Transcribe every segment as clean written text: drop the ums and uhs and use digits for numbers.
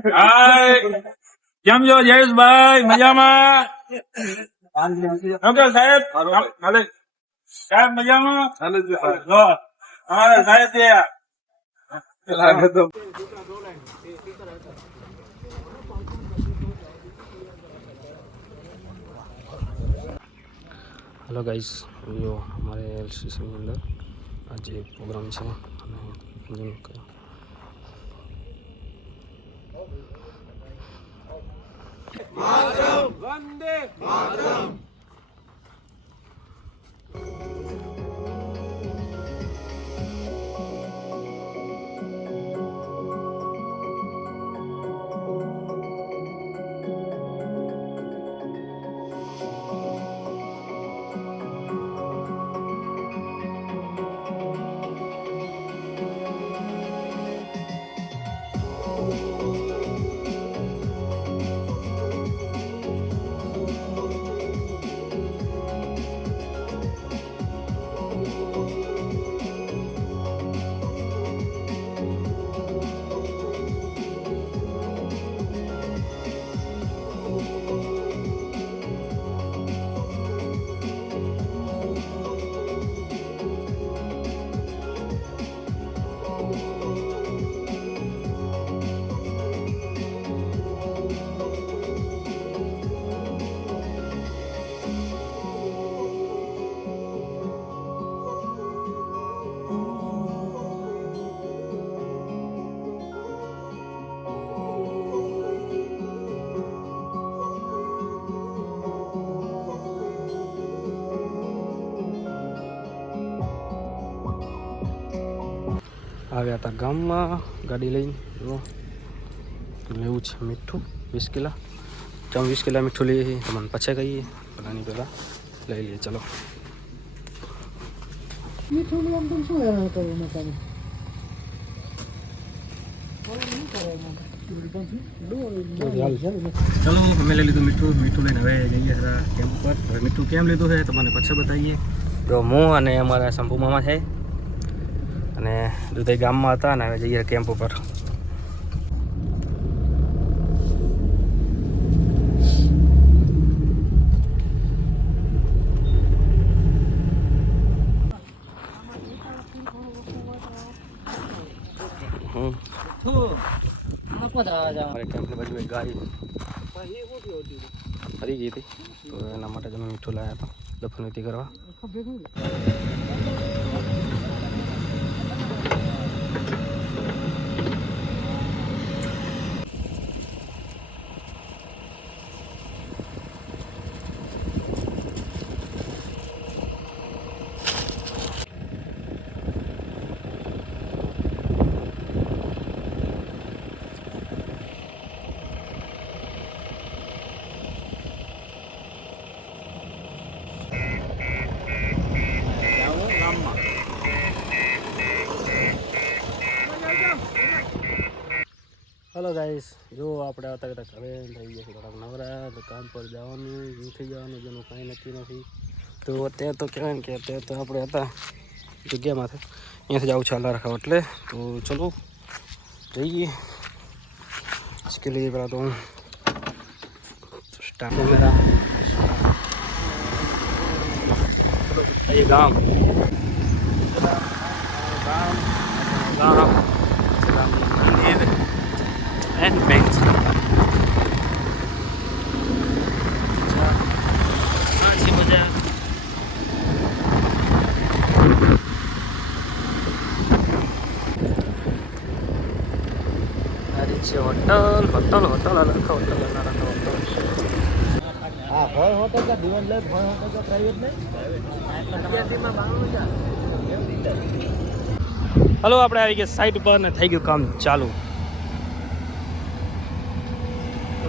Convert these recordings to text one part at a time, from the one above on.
હાય કેમ છો જયેશભાઈ મજામાં અંકલ સાહેબ હાલે સાહેબ મજામાં જો અમારા સાહેબ છે हेलो गाइस जो हमारे एल स्टेशन के अंदर आज एक प्रोग्राम છે વંદે માતરમ આવ્યા હતા ગામમાં ગાડી લઈને જો લેવું છે મીઠું 20 કિલો 20 કિલો મીઠું લઈએ તમને પછી કહીએ પહેલાંની પહેલાં લઈ લઈએ ચલો મીઠું આમ તો શું હેરાન કરવું મકાને ચલો અમે લઈ લીધું મીઠું લઈને હવે જઈએ કેમ્પ પર હવે મીઠું કેમ લીધું છે તમને પછી બતાવીએ જો હું અને અમારા શંભુ મામા છે અને દુધઈ ગામમાં હતા ને હવે જઈએ કેમ્પ ઉપર અમારે કેમ્પની બાજુ એક ગાય ફરી ગઈ હતી તો એના માટે જ અમે મીઠું લાવ્યા હતા દફનવિધિ કરવા हेलो गाइस जो આપણે આવતા હતા ઘરે થઈ ગયા છે થોડાક નવરા તો કામ પર જવાનું નથી જવાનું જેનું કાંઈ નક્કી નથી તો અત્યારે તો કહેવાય ને કે અત્યારે તો આપણે હતા જગ્યામાંથી અહીંયાથી જવું છે આલા રખાવ એટલે તો ચલો જઈએ इसके लिए પહેલાં તો હું સ્ટાર્ટ मेरा ये गाँव मंदिर and banks. अच्छी मजा होटल अलग का होटल હા ભય હોટલ કા દીવન લે ભય હોટલ કા પ્રાઇવેટ ને હલો આપણે આવી ગયા સાઈડ પર ને થઈ ગયું કામ ચાલુ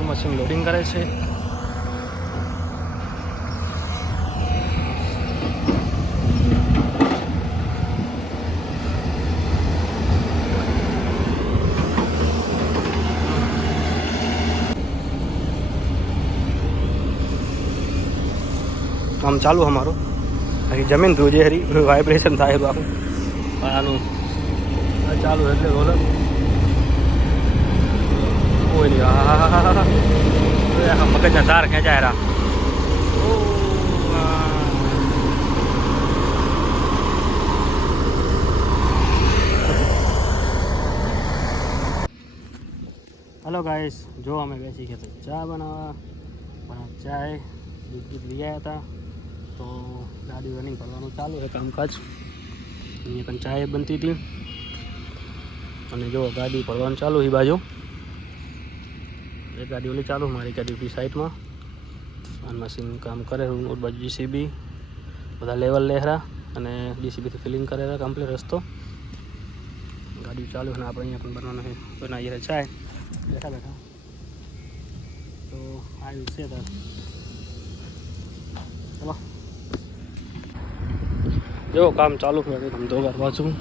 મશીન લોડિંગ કરે છે काम चालू हमारो अभी जमीन धोजे हरी वाइब्रेशन था बापू आनु चालू એટલે રોલર કોઈ જોઈ મગજના તાર ખેંચાય રહ્યા. હલો ગાઈસ, જો અમે બેસી ગયા તો ચા બનાવવા, પણ ચાય દૂધ લઈ આવ્યા હતા, તો ગાડી રનિંગ કરવાનું ચાલુ છે કામકાજ. અહીંયા પણ ચાય બનતી હતી, અને જો ગાડી ભરવાનું ચાલુ એ બાજુ. એક ગાડી ઓલી ચાલુ, મારી ગાડી બી સાઈડમાં, અને મશીન કામ કરે. ઓર બાજુ જીસીબી બધા લેવલ લેહરા, અને જીસીબીથી ફિલિંગ કરેલા કમ્પ્લીટ રસ્તો. ગાડી ચાલુ અને આપણે અહીંયા પણ બનાવવાનું છે. બનાવીએ ચાય બેઠા બેઠા, તો આવ્યું છે તાર. ચલો, જો કામ ચાલુ છે ધંધો કરવા છું.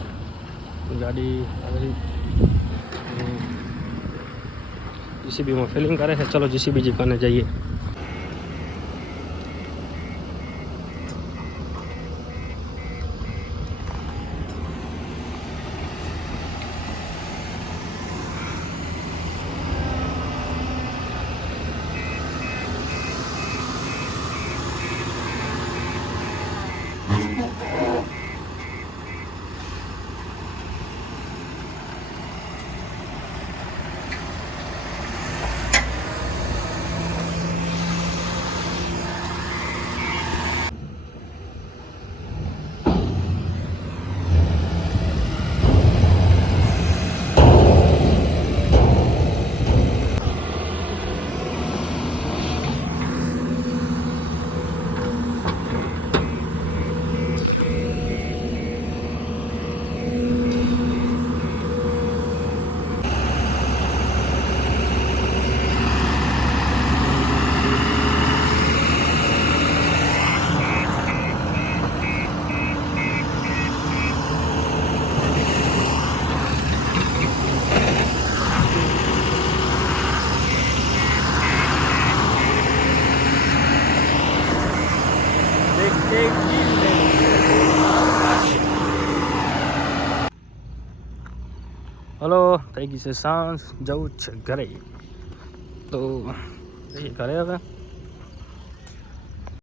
ગાડી જીસીબીમાં ફિલિંગ કરે છે. ચલો જીસીબી જીકાને જઈએ. હલો, થઈ ગઈ છે સાંજ, જવું જ છે ઘરે. તો ઘરે હવે